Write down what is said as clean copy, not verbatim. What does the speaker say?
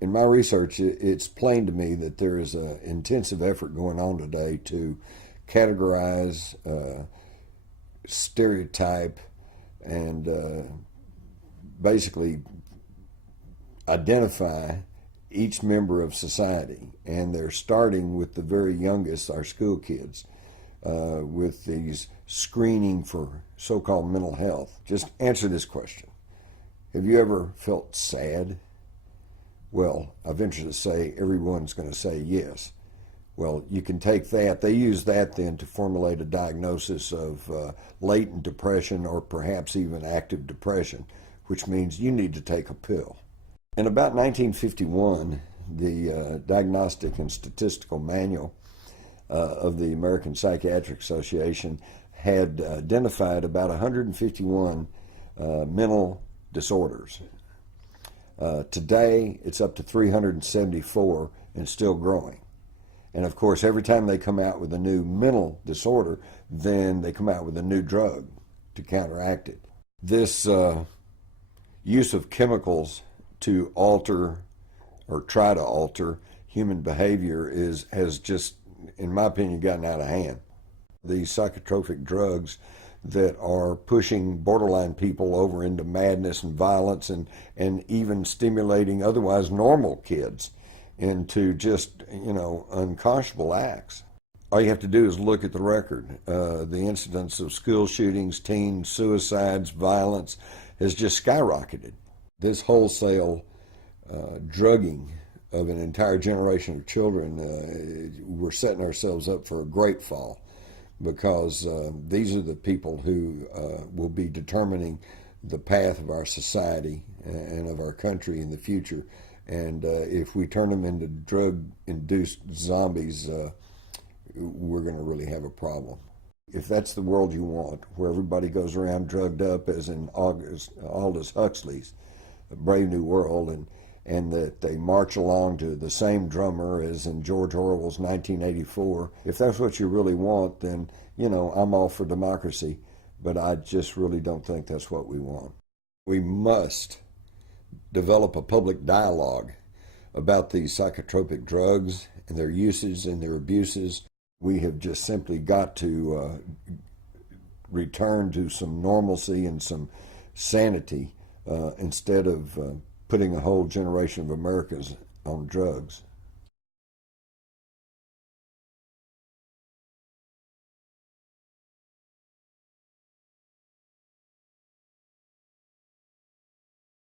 In my research, it's plain to me that there is an intensive effort going on today to categorize, stereotype, and basically identify each member of society. And they're starting with the very youngest, our school kids, with these screening for so-called mental health. Just answer this question. Have you ever felt sad? Well, I venture to say everyone's going to say yes. Well, you can take that. They use that then to formulate a diagnosis of latent depression or perhaps even active depression, which means you need to take a pill. In about 1951, the Diagnostic and Statistical Manual of the American Psychiatric Association had identified about 151 mental disorders. Today, it's up to 374 and still growing. And of course, every time they come out with a new mental disorder, then they come out with a new drug to counteract it. This use of chemicals to alter or try to alter human behavior has just, in my opinion, gotten out of hand. These psychotropic drugs that are pushing borderline people over into madness and violence and even stimulating otherwise normal kids into just, unconscionable acts. All you have to do is look at the record. The incidence of school shootings, teen suicides, violence has just skyrocketed. This wholesale drugging of an entire generation of children, we're setting ourselves up for a great fall, because these are the people who will be determining the path of our society and of our country in the future. And if we turn them into drug-induced zombies, we're going to really have a problem. If that's the world you want, where everybody goes around drugged up, as in Aldous Huxley's Brave New World, and that they march along to the same drummer as in George Orwell's 1984. If that's what you really want, then, I'm all for democracy, but I just really don't think that's what we want. We must develop a public dialogue about these psychotropic drugs and their uses and their abuses. We have just simply got to return to some normalcy and some sanity instead of putting a whole generation of Americans on drugs.